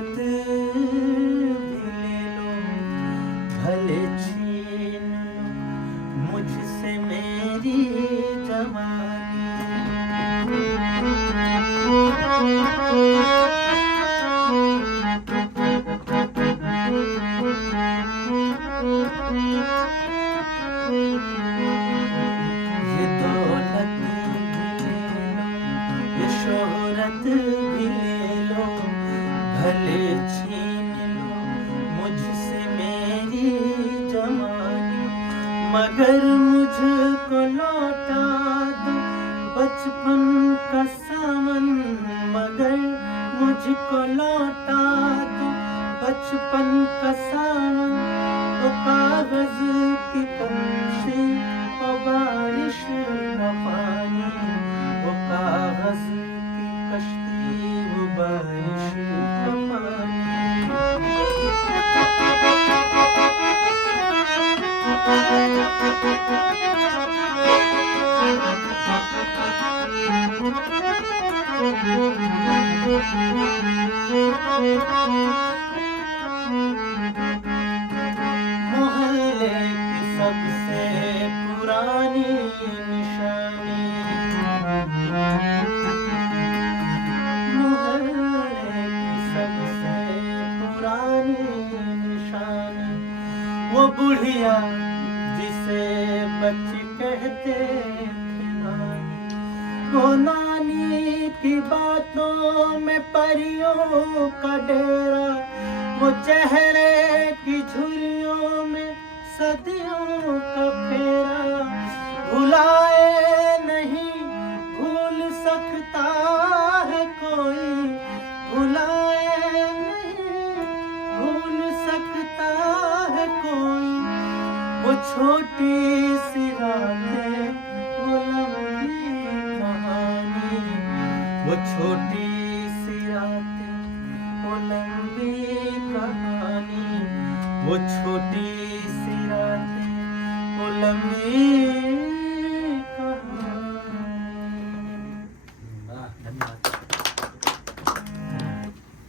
शोहरत भी ले लो, भले छीन लो मुझसे मेरी जवानी। ये दौलत भी ले लो, ये शोहरत भी ले लो, भले छीन लो मुझसे मेरी जवानी। मगर मुझको लौटा दो बचपन का सावन, मगर मुझको लौटा दो बचपन का सावन। वो कागज की कश्ती और बारिश का पानी, वो कागज की कश्ती वो बारिश का पानी। मोहल्ले की सबसे पुरानी निशानी, मोहल्ले की सबसे पुरानी निशानी। वो बुढ़िया जिसे बच्ची कहते थे नानी, वो नानी की बातों में परियों का डेरा, वो चेहरे की झुर्रियों में सदियों का फेरा। भुलाए नहीं भूल सकता है कोई, भुलाए नहीं भूल सकता है कोई। वो छोटी सी रातें वो लंबी कहानी, वो छोटी सी रातें वो लंबी कहानी, वो छोटी सी रातें वो लंबी